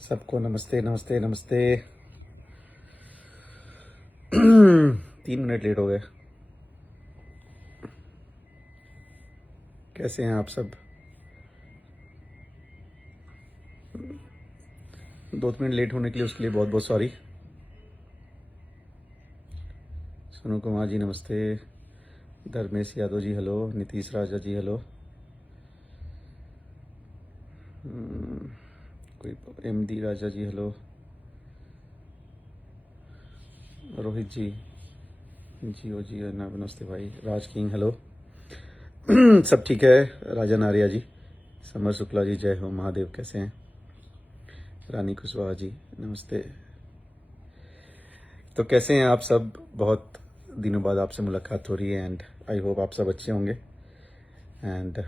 सबको नमस्ते नमस्ते नमस्ते। 3 मिनट लेट हो गए। कैसे हैं आप सब? 2 मिनट लेट होने के लिए उसके लिए बहुत बहुत सॉरी। सोनू कुमार जी नमस्ते। धर्मेश यादव जी हेलो। नीतीश राजा जी हेलो। कोई MD राजा जी हेलो। रोहित जी जियो जी नमस्ते भाई। राज किंग हेलो। सब ठीक है? राजन आर्या जी, समर शुक्ला जी जय हो महादेव, कैसे हैं? रानी कुशवाहा जी नमस्ते। तो कैसे हैं आप सब? बहुत दिनों बाद आपसे मुलाकात हो रही है एंड आई होप आप सब अच्छे होंगे एंड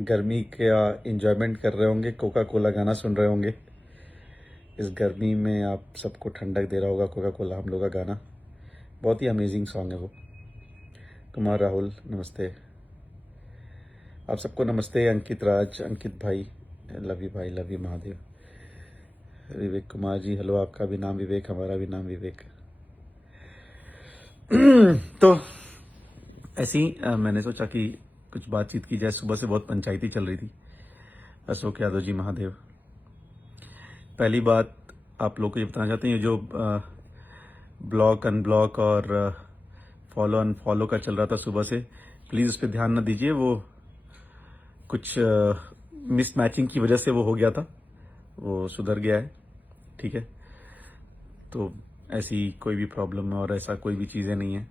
गर्मी का एंजॉयमेंट कर रहे होंगे, कोका कोला गाना सुन रहे होंगे। इस गर्मी में आप सबको ठंडक दे रहा होगा कोका कोला, हम लोग का गाना। बहुत ही अमेजिंग सॉन्ग है वो। कुमार राहुल नमस्ते। आप सबको नमस्ते। अंकित राज, अंकित भाई love you Mahadev. Vivek Kumar ji hello. आपका भी नाम विवेक, हमारा भी नाम विवेक। तो ऐसे ही मैंने सोचा कि कुछ बातचीत की जाए। सुबह से बहुत पंचायती चल रही थी। अशोक यादव जी महादेव। पहली बात आप लोग को ये बताना चाहते हैं, ये जो ब्लॉक अनब्लॉक और फॉलो अनफॉलो का चल रहा था सुबह से, प्लीज़ उस पर ध्यान न दीजिए। वो कुछ मिसमैचिंग की वजह से वो हो गया था, वो सुधर गया है, ठीक है? तो ऐसी कोई भी प्रॉब्लम और ऐसा कोई भी चीज़ें नहीं है,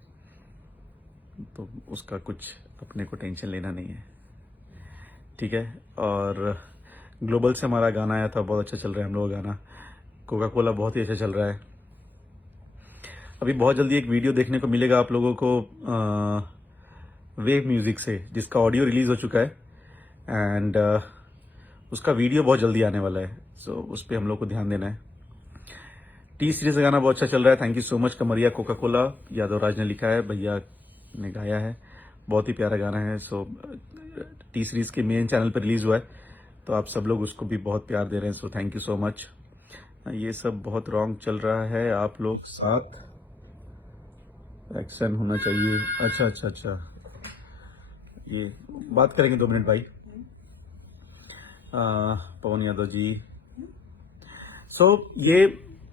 तो उसका कुछ अपने को टेंशन लेना नहीं है, ठीक है? और ग्लोबल से हमारा गाना आया था, बहुत अच्छा चल रहा है हम लोग का गाना। कोका कोला बहुत ही अच्छा चल रहा है। अभी बहुत जल्दी एक वीडियो देखने को मिलेगा आप लोगों को वेव म्यूजिक से, जिसका ऑडियो रिलीज हो चुका है एंड उसका वीडियो बहुत जल्दी आने वाला है। सो उस पर हम लोग को ध्यान देना है। टी सीरीज का गाना बहुत अच्छा चल रहा है। Thank you so much. कमरिया कोका कोला यादव राज ने लिखा है, भैया ने गाया है, बहुत ही प्यारा गाना है। सो टी सीरीज के मेन चैनल पर रिलीज हुआ है, तो आप सब लोग उसको भी बहुत प्यार दे रहे हैं, so thank you so much. ये सब बहुत रॉन्ग चल रहा है, आप लोग साथ एक्शन होना चाहिए। अच्छा अच्छा अच्छा, ये बात करेंगे 2 मिनट भाई। पवन यादव जी। सो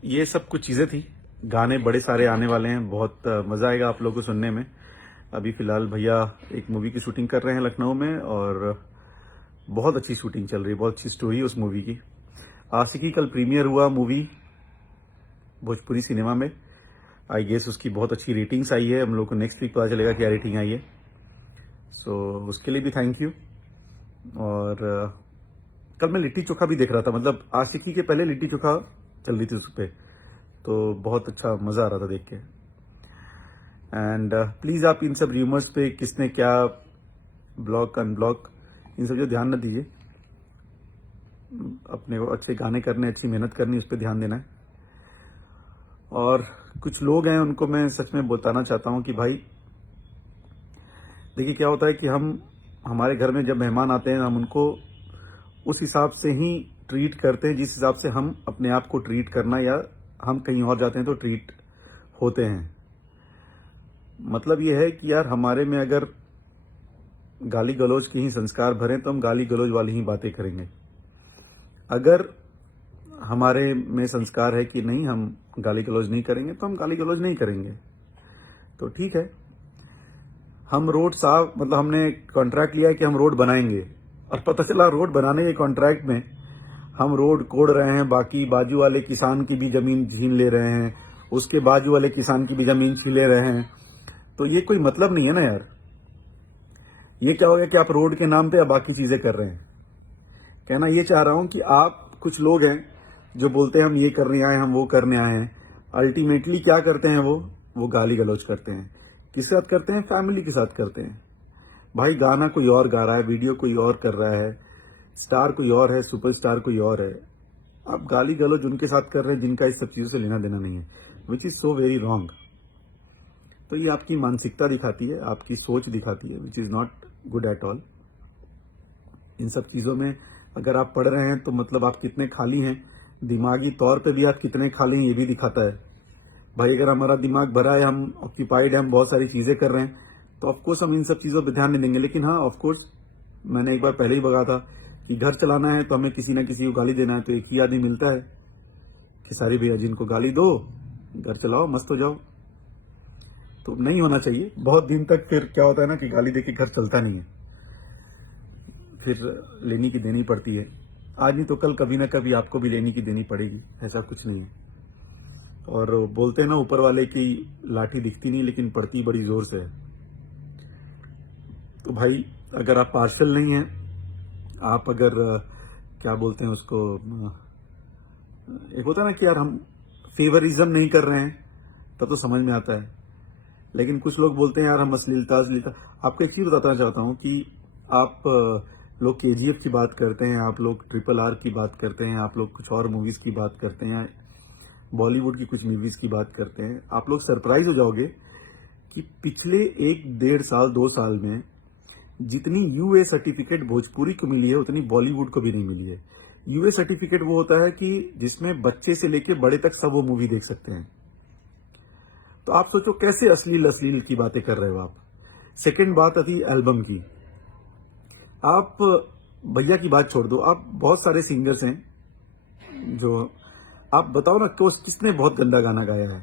ये सब कुछ चीज़ें थी। गाने बड़े सारे आने वाले हैं, बहुत मज़ा आएगा आप लोगों को सुनने में। अभी फ़िलहाल भैया एक मूवी की शूटिंग कर रहे हैं लखनऊ में, और बहुत अच्छी शूटिंग चल रही है, बहुत अच्छी स्टोरी है उस मूवी की। आशिकी कल प्रीमियर हुआ मूवी भोजपुरी सिनेमा में। आई गेस उसकी बहुत अच्छी रेटिंग्स आई है। हम लोग को नेक्स्ट वीक पता चलेगा क्या रेटिंग आई है। सो उसके लिए भी थैंक यू। और कल मैं लिट्टी चोखा भी देख रहा था, मतलब आशिकी के पहले लिट्टी चोखा चल रही थी उस पर, तो बहुत अच्छा मज़ा आ रहा था देख के। एंड प्लीज़ आप इन सब र्यूमर्स पे किसने क्या ब्लॉक अनब्लॉक, इन सब जो ध्यान न दीजिए। अपने को अच्छे गाने करने, अच्छी मेहनत करनी, उस पर ध्यान देना है। और कुछ लोग हैं उनको मैं सच में बताना चाहता हूँ कि भाई देखिए क्या होता है कि हमारे घर में जब मेहमान आते हैं, हम उनको उस हिसाब से ही ट्रीट करते हैं जिस हिसाब से हम अपने आप को ट्रीट करना, या हम कहीं और जाते हैं तो ट्रीट होते हैं। मतलब ये है कि यार हमारे में अगर गाली गलौज के ही संस्कार भरें तो हम गाली गलौज वाली ही बातें करेंगे। अगर हमारे में संस्कार है कि नहीं हम गाली गलौज नहीं करेंगे, तो हम गाली गलौज नहीं करेंगे, तो ठीक है। हम रोड साफ, मतलब हमने कॉन्ट्रैक्ट लिया है कि हम रोड बनाएंगे, और पता चला रोड बनाने के कॉन्ट्रैक्ट में हम रोड कोड़ रहे हैं, बाकी बाजू वाले किसान की भी जमीन छीन ले रहे हैं, उसके बाजू वाले किसान की भी जमीन छीन ले रहे हैं। तो ये कोई मतलब नहीं है ना यार। ये क्या हो गया कि आप रोड के नाम पे बाकी चीजें कर रहे हैं। कहना ये चाह रहा हूं कि आप कुछ लोग हैं जो बोलते हैं हम ये करने आए, हम वो करने आए हैं, अल्टीमेटली क्या करते हैं वो गाली गलौज करते हैं। किसके साथ करते हैं? फैमिली के साथ करते हैं। भाई गाना कोई और गा रहा है, वीडियो कोई और कर रहा है, स्टार कोई और है, सुपरस्टार कोई और है। आप गाली गलौज उनके साथ कर रहे हैं जिनका इस सब चीजों से लेना देना नहीं है, which is so very wrong. तो ये आपकी मानसिकता दिखाती है, आपकी सोच दिखाती है, which is not good at all. इन सब चीजों में अगर आप पढ़ रहे हैं तो मतलब आप कितने खाली हैं दिमागी तौर पे भी आप कितने खा लें ये भी दिखाता है। भाई अगर हमारा दिमाग भरा है, हम ऑक्यूपाइड है, हम बहुत सारी चीजें कर रहे हैं, तो ऑफकोर्स हम इन सब चीजों पे ध्यान नहीं देंगे। लेकिन हाँ, ऑफकोर्स मैंने एक बार पहले ही बता था कि घर चलाना है तो हमें किसी ना किसी को गाली देना है, तो एक ही आदमी मिलता है कि सारी भैया जिनको गाली दो, घर चलाओ, मस्त हो जाओ। तो नहीं होना चाहिए बहुत दिन तक। फिर क्या होता है ना कि गाली देके घर चलता नहीं है, फिर लेनी की देनी पड़ती है। आज नहीं तो कल कभी ना कभी आपको भी लेनी की देनी पड़ेगी, ऐसा कुछ नहीं है। और बोलते हैं ना ऊपर वाले की लाठी दिखती नहीं लेकिन पड़ती बड़ी जोर से है। तो भाई अगर आप पार्शल नहीं हैं, आप अगर क्या बोलते हैं उसको, एक होता है ना कि यार हम फेवरिज्म नहीं कर रहे हैं, तब तो समझ में आता है। लेकिन कुछ लोग बोलते हैं यार हम अश्लीलता अश्लीलता। आपको एक चीज बताना चाहता हूं कि आप लोग केजीएफ की बात करते हैं, आप लोग RRR की बात करते हैं, आप लोग कुछ और मूवीज की बात करते हैं, बॉलीवुड की कुछ मूवीज की बात करते हैं। आप लोग सरप्राइज हो जाओगे कि पिछले 1-1.5 साल 2 साल में जितनी यूए सर्टिफिकेट भोजपुरी को मिली है उतनी बॉलीवुड को भी नहीं मिली है। यूए सर्टिफिकेट वो होता है कि जिसमें बच्चे से लेके बड़े तक सब वो मूवी देख सकते हैं। तो आप सोचो कैसे अश्लील अश्लील की बातें कर रहे हो आप। सेकंड बात आती एल्बम की। आप भैया की बात छोड़ दो, आप बहुत सारे सिंगर्स हैं जो, आप बताओ ना किसने बहुत गंदा गाना गाया है।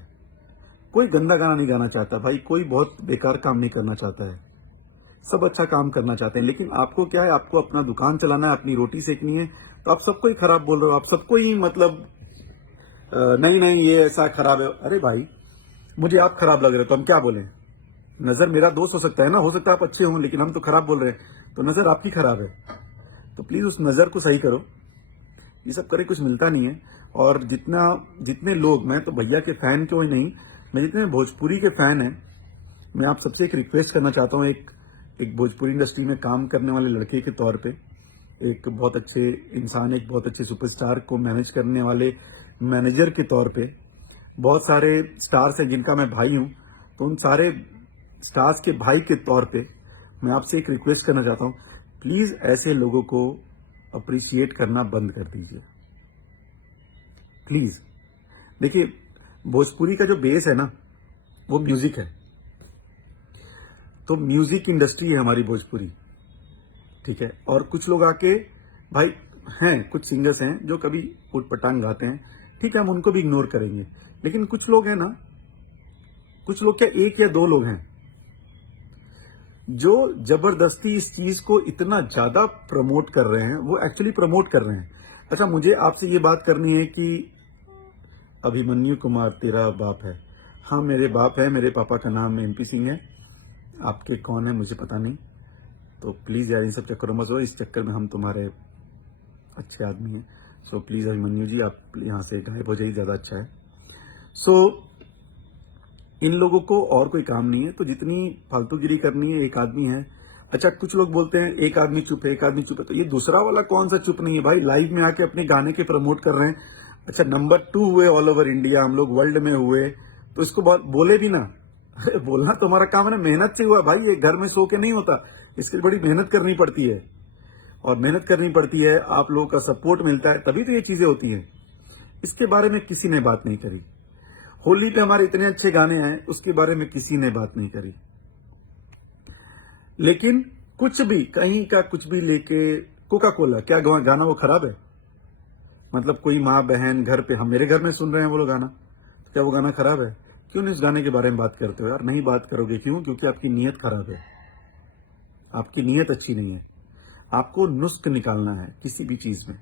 कोई गंदा गाना नहीं गाना चाहता भाई, कोई बहुत बेकार काम नहीं करना चाहता है, सब अच्छा काम करना चाहते हैं। लेकिन आपको क्या है, आपको अपना दुकान चलाना है, अपनी रोटी सेकनी है, तो आप सबको ही खराब बोल रहे हो। आप सबको ही मतलब नहीं नहीं ये ऐसा खराब है। अरे भाई मुझे आप खराब लग रहे हो तो हम क्या बोले। नजर मेरा दोस्त हो सकता है ना, हो सकता है आप अच्छे हों, लेकिन हम तो खराब बोल रहे हैं, तो नजर आपकी खराब है। तो प्लीज उस नजर को सही करो। ये सब करे कुछ मिलता नहीं है। और जितने लोग, मैं तो भैया के फैन क्यों ही नहीं, मैं जितने भोजपुरी के फैन हैं, मैं आप सबसे एक रिक्वेस्ट करना चाहता हूँ। एक भोजपुरी इंडस्ट्री में काम करने वाले लड़के के तौर पे, एक बहुत अच्छे इंसान, एक बहुत अच्छे सुपरस्टार को मैनेज करने वाले मैनेजर के तौर पे, बहुत सारे स्टार्स हैं जिनका मैं भाई हूं, तो उन सारे स्टार्स के भाई के तौर पे मैं आपसे एक रिक्वेस्ट करना चाहता हूं, प्लीज ऐसे लोगों को अप्रिशिएट करना बंद कर दीजिए प्लीज। देखिए भोजपुरी का जो बेस है ना वो म्यूजिक है, तो म्यूजिक इंडस्ट्री है हमारी भोजपुरी, ठीक है। और कुछ लोग आके भाई हैं, कुछ सिंगर्स हैं जो कभी उटपटांग गाते हैं, ठीक है, हम उनको भी इग्नोर करेंगे। लेकिन कुछ लोग हैं ना, कुछ लोग क्या, 1 या 2 लोग हैं जो जबरदस्ती इस चीज को इतना ज्यादा प्रमोट कर रहे हैं, वो एक्चुअली प्रमोट कर रहे हैं। अच्छा मुझे आपसे ये बात करनी है कि अभिमन्यु कुमार तेरा बाप है। हाँ मेरे बाप है, मेरे पापा का नाम MP सिंह है, आपके कौन है मुझे पता नहीं। तो प्लीज यार इन सब चक्करों में हो, इस चक्कर में हम तुम्हारे अच्छे आदमी हैं। सो प्लीज अभिमन्यु जी आप यहाँ से गायब हो जाइए, ज्यादा अच्छा है। सो इन लोगों को और कोई काम नहीं है, तो जितनी फालतूगिरी करनी है, एक आदमी है। अच्छा कुछ लोग बोलते हैं एक आदमी चुप है, एक आदमी चुप है, तो ये दूसरा वाला कौन सा चुप नहीं है भाई, लाइव में आके अपने गाने के प्रमोट कर रहे हैं। अच्छा नंबर 2 हुए ऑल ओवर इंडिया, हम लोग वर्ल्ड में हुए, तो इसको बोले भी ना। अरे बोलना तो हमारा काम है ना, मेहनत से हुआ भाई, ये घर में सो के नहीं होता, इसके लिए बड़ी मेहनत करनी पड़ती है। और मेहनत करनी पड़ती है, आप लोगों का सपोर्ट मिलता है, तभी तो ये चीजें होती है। इसके बारे में किसी ने बात नहीं करी। होली पे हमारे इतने अच्छे गाने आए, उसके बारे में किसी ने बात नहीं करी। लेकिन कुछ भी कहीं का कुछ भी लेके, कोका कोला क्या गाना वो खराब है? मतलब कोई माँ बहन घर पे, हम मेरे घर में सुन रहे हैं वो लोग गाना, तो क्या वो गाना खराब है? क्यों नहीं उस गाने के बारे में बात करते हो यार? नहीं बात करोगे क्यों? क्योंकि आपकी नीयत खराब है, आपकी नीयत अच्छी नहीं है। आपको नुस्ख निकालना है किसी भी चीज में,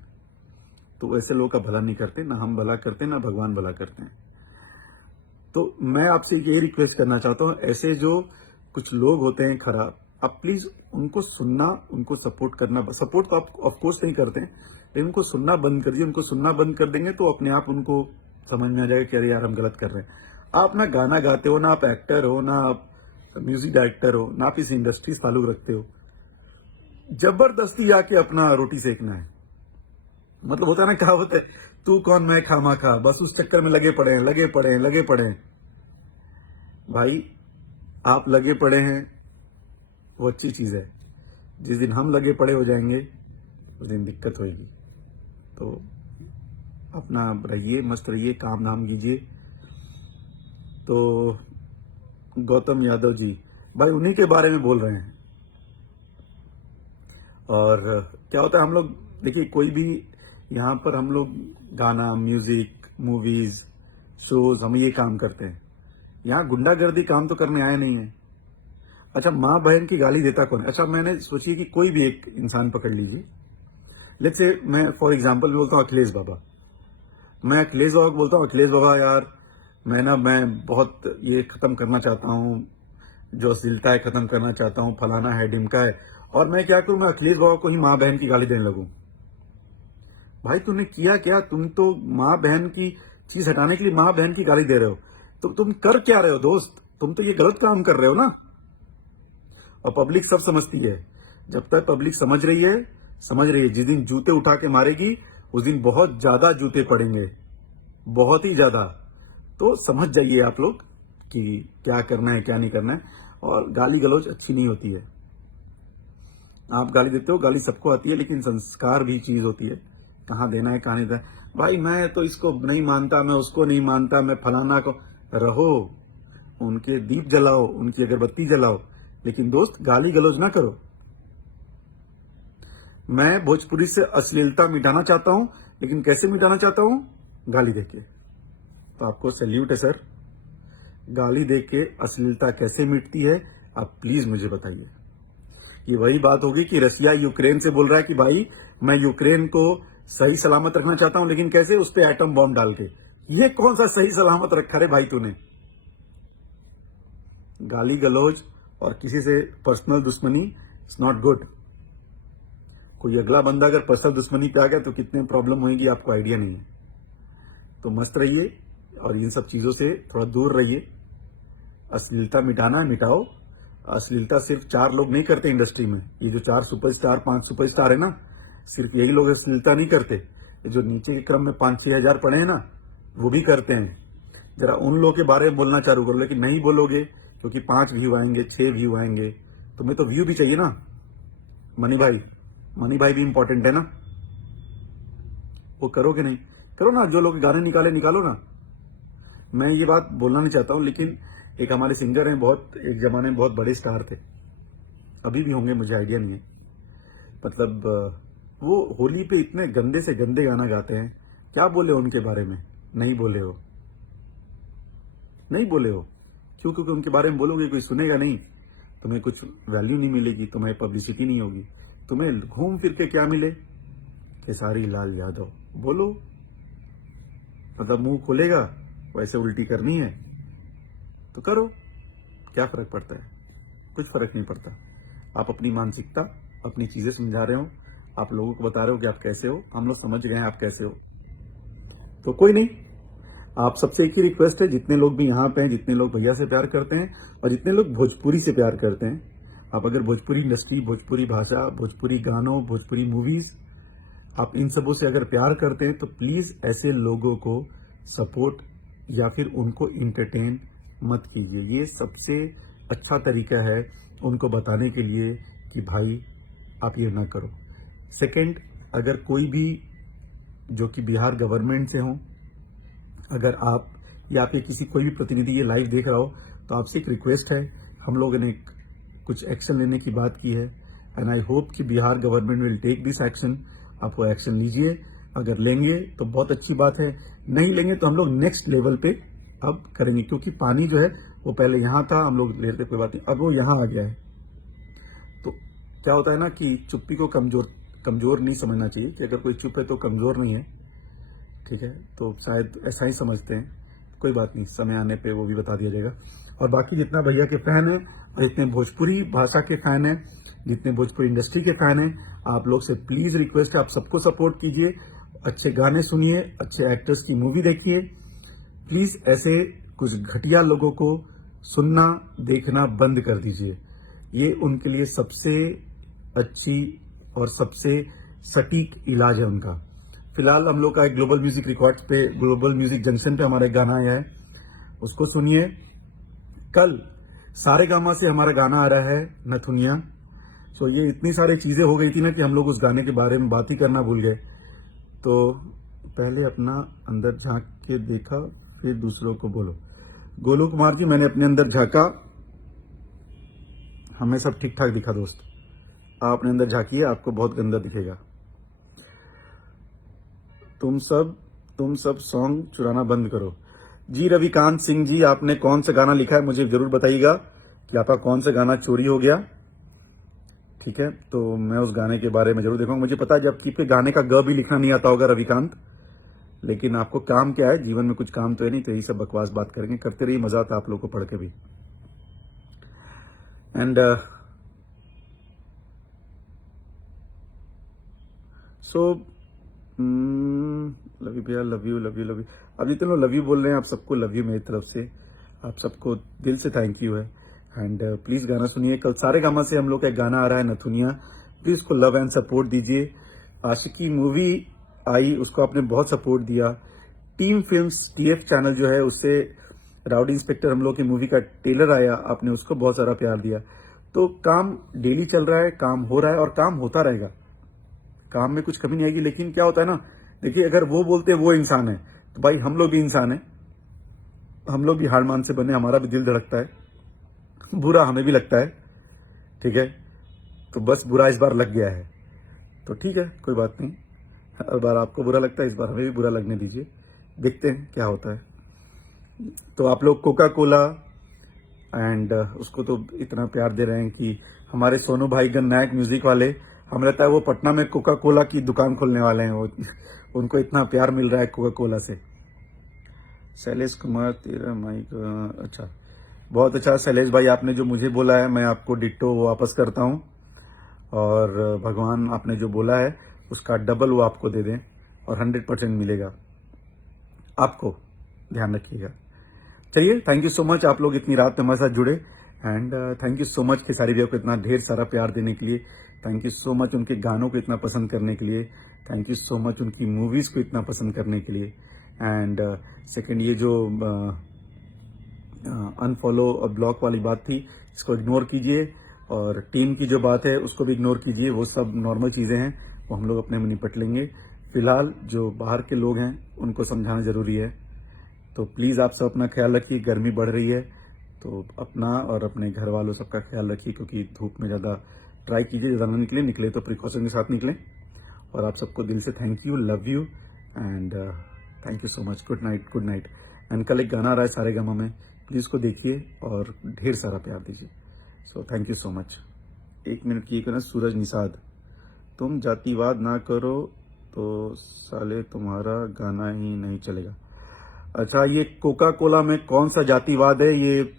तो ऐसे लोगों का भला नहीं करते, ना हम भला करते ना भगवान भला करते हैं। तो मैं आपसे ये रिक्वेस्ट करना चाहता हूं, ऐसे जो कुछ लोग होते हैं खराब, आप प्लीज उनको सुनना, उनको सपोर्ट करना, सपोर्ट तो आप ऑफकोर्स नहीं करते हैं, लेकिन उनको सुनना बंद कर दीजिए। उनको सुनना बंद कर देंगे तो अपने आप उनको समझ में आ जाएगा कि अरे यार हम गलत कर रहे हैं। आप ना गाना गाते हो, ना आप एक्टर हो, ना आप म्यूजिक डायरेक्टर हो, ना आप इस इंडस्ट्री से ताल्लुक रखते हो, जबरदस्ती आके अपना रोटी सेकना है। मतलब होता है ना, क्या होता है, तू कौन मैं खामा खा, बस उस चक्कर में लगे पड़े हैं, लगे पड़े हैं, लगे पड़े हैं। भाई आप लगे पड़े हैं वो अच्छी चीज है, जिस दिन हम लगे पड़े हो जाएंगे उस दिन दिक्कत होगी। तो अपना रहिए, मस्त रहिए, काम धाम कीजिए। तो गौतम यादव जी, भाई उन्हीं के बारे में बोल रहे हैं। और क्या होता है, हम लोग देखिए कोई भी यहाँ पर हम लोग गाना, म्यूजिक, मूवीज, शोज, हम ये काम करते हैं। यहाँ गुंडागर्दी काम तो करने आए नहीं है। अच्छा, माँ बहन की गाली देता कौन है? अच्छा, मैंने सोचिए कि कोई भी एक इंसान पकड़ लीजिए, लेट्स से मैं फॉर एग्जांपल बोलता हूँ अखिलेश बाबा। मैं अखिलेश बाबा को बोलता हूँ, अखिलेश बाबा यार मैं बहुत ये खत्म करना चाहता हूँ, जो अश्लीलता है खत्म करना चाहता हूँ, फलाना है ढिमका है, और मैं क्या करूँ, मैं अखिलेश बाबा को ही माँ बहन की गाली देने लगूं। भाई तूने किया क्या? तुम तो माँ बहन की चीज हटाने के लिए माँ बहन की गाली दे रहे हो, तो तुम कर क्या रहे हो दोस्त? तुम तो ये गलत काम कर रहे हो ना। और पब्लिक सब समझती है। जब तक पब्लिक समझ रही है, जिस दिन जूते उठा के मारेगी उस दिन बहुत ज्यादा जूते पड़ेंगे, बहुत ही ज्यादा। तो समझ जाइए आप लोग कि क्या करना है क्या नहीं करना है। और गाली गलौज अच्छी नहीं होती है। आप गाली देते हो, गाली सबको आती है, लेकिन संस्कार भी चीज होती है, कहाँ देना है कहाँ नहीं देना है। भाई मैं तो इसको नहीं मानता, मैं उसको नहीं मानता, मैं फलाना को, रहो, उनके दीप जलाओ, उनकी अगरबत्ती जलाओ, लेकिन दोस्त गाली गलौज ना करो। मैं भोजपुरी से अश्लीलता मिटाना चाहता हूं, लेकिन कैसे मिटाना चाहता हूं? गाली देके। तो आपको सैल्यूट है सर। गाली देके अश्लीलता कैसे मिटती है, आप प्लीज मुझे बताइए। ये वही बात होगी कि रसिया यूक्रेन से बोल रहा है कि भाई मैं यूक्रेन को सही सलामत रखना चाहता हूं, लेकिन कैसे? उस पर एटम बॉम्ब डाल के। ये कौन सा सही सलामत रखा रे भाई तूने? गाली गलौज और किसी से पर्सनल दुश्मनी इट्स नॉट गुड। कोई अगला बंदा अगर पर्सनल दुश्मनी पे आ गया तो कितने प्रॉब्लम होगी आपको आइडिया नहीं है। तो मस्त रहिए और इन सब चीजों से थोड़ा दूर रहिए। अश्लीलता मिटाना है, मिटाओ। अश्लीलता सिर्फ 4 लोग नहीं करते इंडस्ट्री में। ये जो 4 सुपरस्टार 5 सुपरस्टार है ना, सिर्फ यही लोग अश्लीलता नहीं करते। ये जो नीचे के क्रम में 5-6 हजार पड़े हैं ना, वो भी करते हैं। जरा उन लोगों के बारे में बोलना चालू करो, लेकिन नहीं बोलोगे क्योंकि 5 व्यू आएंगे, 6 व्यू आएंगे। तुम्हें तो व्यू भी चाहिए ना मनी भाई भी इंपॉर्टेंट है ना। वो करोगे नहीं? करो ना, जो लोग गाने निकालो ना। मैं ये बात बोलना नहीं चाहता हूं, लेकिन एक हमारे सिंगर हैं, बहुत एक जमाने में बहुत बड़े स्टार थे, अभी भी होंगे मुझे आइडिया नहीं है। मतलब वो होली पे इतने गंदे से गंदे गाना गाते हैं। क्या बोले उनके बारे में? नहीं बोले हो। क्यों? क्योंकि उनके बारे में बोलोगे कोई सुनेगा नहीं, तुम्हें कुछ वैल्यू नहीं मिलेगी, तुम्हें पब्लिसिटी नहीं होगी। तुम्हें घूम फिर के क्या मिले? खेसारी लाल यादव बोलो, मतलब मुंह खोलेगा, वैसे उल्टी करनी है तो करो, क्या फर्क पड़ता है? कुछ फर्क नहीं पड़ता। आप अपनी मानसिकता, अपनी चीजें समझा रहे हो, आप लोगों को बता रहे हो कि आप कैसे हो, हम लोग समझ गए हैं आप कैसे हो। तो कोई नहीं, आप सबसे एक ही रिक्वेस्ट है, जितने लोग भी यहाँ पे हैं, जितने लोग भैया से प्यार करते हैं और जितने लोग भोजपुरी से प्यार करते हैं, आप अगर भोजपुरी इंडस्ट्री, भोजपुरी भाषा, भोजपुरी गानों, भोजपुरी मूवीज, आप इन सबों से अगर प्यार करते हैं तो प्लीज ऐसे लोगों को सपोर्ट या फिर उनको इंटरटेन मत कीजिए। ये सबसे अच्छा तरीका है उनको बताने के लिए कि भाई आप ये ना करो। सेकंड, अगर कोई भी जो कि बिहार गवर्नमेंट से हो, अगर आप या फिर किसी कोई भी प्रतिनिधि ये लाइव देख रहा हो, तो आपसे एक रिक्वेस्ट है, हम लोगों ने कुछ एक्शन लेने की बात की है एंड आई होप कि Bihar government will take this action. आप वो एक्शन लीजिए, अगर लेंगे तो बहुत अच्छी बात है, नहीं लेंगे तो हम लोग नेक्स्ट लेवल पे अब करेंगे, क्योंकि पानी जो है वो पहले यहाँ था, हम लोग लेते कोई बात नहीं, अब वो यहाँ आ गया है। तो क्या होता है ना कि चुप्पी को कमजोर नहीं समझना चाहिए कि अगर कोई चुप है तो कमजोर नहीं है, ठीक है? तो शायद ऐसा ही समझते हैं, कोई बात नहीं, समय आने पे वो भी बता दिया जाएगा। और बाकी जितना भैया के फैन है और जितने भोजपुरी भाषा के फैन है, जितने भोजपुरी इंडस्ट्री के फैन है, आप लोग से प्लीज रिक्वेस्ट है, आप सबको सपोर्ट कीजिए, अच्छे गाने सुनिए, अच्छे एक्टर्स की मूवी देखिए। प्लीज ऐसे कुछ घटिया लोगों को सुनना देखना बंद कर दीजिए। ये उनके लिए सबसे अच्छी और सबसे सटीक इलाज है उनका। फिलहाल हम लोग का एक ग्लोबल म्यूजिक रिकॉर्ड्स पे, ग्लोबल म्यूजिक जंक्शन पे हमारा एक गाना आया है, उसको सुनिए। कल सारेगामा से हमारा गाना आ रहा है नथुनिया। सो ये इतनी सारी चीजें हो गई थी ना कि हम लोग उस गाने के बारे में बात ही करना भूल गए। तो पहले अपना अंदर झांक के देखा, फिर दूसरों को बोलो। गोलू कुमार जी, मैंने अपने अंदर झांका, हमें सब ठीक ठाक दिखा दोस्त। आप अपने अंदर झांकिए, आपको बहुत गंदा दिखेगा। तुम सब सॉन्ग चुराना बंद करो। जी रविकांत सिंह जी, आपने कौन सा गाना लिखा है मुझे जरूर बताइएगा कि आपका कौन सा गाना चोरी हो गया। ठीक है, तो मैं उस गाने के बारे में जरूर देखूंगा। मुझे पता है जब कि गाने का ग भी लिखना नहीं आता होगा रविकांत, लेकिन आपको काम क्या है, जीवन में कुछ काम तो है नहीं, तो यही सब बकवास बात करेंगे, करते रहिए, मजा आता आप लोगों को पढ़ के भी। एंड सो लव यू भैया, love you love you love you. अब जितने लोग लव यू बोल रहे हैं, आप सबको लव यू मेरी तरफ से, आप सबको दिल से थैंक यू है। एंड प्लीज गाना सुनिए, कल सारे गामा से हम लोग का एक गाना आ रहा है नथुनिया, प्लीज उसको लव एंड सपोर्ट दीजिए। आशिकी मूवी आई, उसको आपने बहुत सपोर्ट दिया। टीम फिल्म्स टीएफ चैनल जो है, उससे राउडी इंस्पेक्टर हम लोग की मूवी का ट्रेलर आया, आपने उसको बहुत सारा प्यार दिया। तो काम डेली चल रहा है, काम हो रहा है और काम होता रहेगा, काम में कुछ कमी नहीं आएगी। लेकिन क्या होता है ना, देखिए अगर वो बोलते हैं वो इंसान है, तो भाई हम लोग भी इंसान है, हम लोग भी हार मान से बने, हमारा भी दिल धड़कता है, बुरा हमें भी लगता है। ठीक है, तो बस बुरा इस बार लग गया है, तो ठीक है, कोई बात नहीं। हर बार आपको बुरा लगता है, इस बार हमें भी बुरा लगने दीजिए, देखते हैं क्या होता है। तो आप लोग कोका कोला एंड उसको तो इतना प्यार दे रहे हैं कि हमारे सोनू भाई गन नायक म्यूजिक वाले, हमें लगता है वो पटना में कोका कोला की दुकान खोलने वाले हैं, वो उनको इतना प्यार मिल रहा है कोका कोला से। शैलेश कुमार, तेरा माइक, अच्छा, बहुत अच्छा शैलेश भाई, आपने जो मुझे बोला है मैं आपको डिट्टो वापस करता हूं, और भगवान आपने जो बोला है उसका डबल वो आपको दे दें, और 100% मिलेगा आपको, ध्यान रखिएगा। चलिए, थैंक यू सो मच, आप लोग इतनी रात में हमारे साथ जुड़े, and thank you so much Khesari भैया को इतना ढेर सारा प्यार देने के लिए, थैंक यू सो मच उनके गानों को इतना पसंद करने के लिए, थैंक यू सो मच उनकी मूवीज को इतना पसंद करने के लिए। एंड सेकंड, ये जो अनफॉलो और ब्लॉक वाली बात थी, इसको इग्नोर कीजिए, और टीम की जो बात है उसको भी इग्नोर कीजिए, वो सब नॉर्मल चीजें हैं, वो हम लोग अपने में निपट लेंगे। फिलहाल जो बाहर के लोग हैं उनको समझाना जरूरी है, तो प्लीज आप सब अपना ख्याल रखिए, गर्मी बढ़ रही है, तो अपना और अपने घर वालों सबका ख्याल रखिए, क्योंकि धूप में ज्यादा ट्राई कीजिए, ज्यादा ना निकले तो प्रिकॉशन के साथ निकलें। और आप सबको दिल से thank you, love you, and thank you so much. Good night, good night. And कल एक गाना आ रहा है सारे गामा में, प्लीज उसको देखिए और ढेर सारा प्यार दीजिए। So thank you so much. 1 minute की ना, सूरज निषाद, तुम जातिवाद ना करो तो साले तुम्हारा गाना ही नहीं चलेगा। अच्छा, ये कोका कोला में कौन सा जातिवाद है,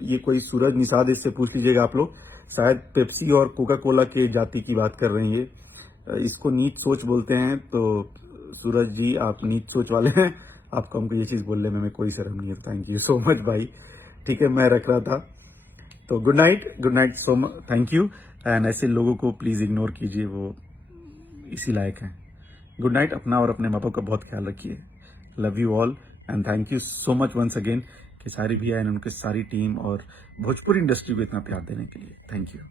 ये कोई सूरज निषाद, इससे पूछ लीजिएगा आप लोग, शायद पेप्सी और कोका कोला के जाति की बात कर रहे हैं ये, इसको नीच सोच बोलते हैं। तो सूरज जी, आप नीच सोच वाले हैं, आपको हमको ये चीज बोलने में कोई शर्म नहीं है। थैंक यू सो मच भाई, ठीक है, मैं रख रहा था। तो good night so much, thank you. And ऐसे लोगों को प्लीज इग्नोर कीजिए, वो इसी लायक हैं। गुड नाइट, अपना और अपने माँ बाप का बहुत ख्याल रखिए, love you all, and thank you so much once again Khesari भैया एंड उनकी सारी टीम और भोजपुरी इंडस्ट्री को इतना प्यार देने के लिए, थैंक यू।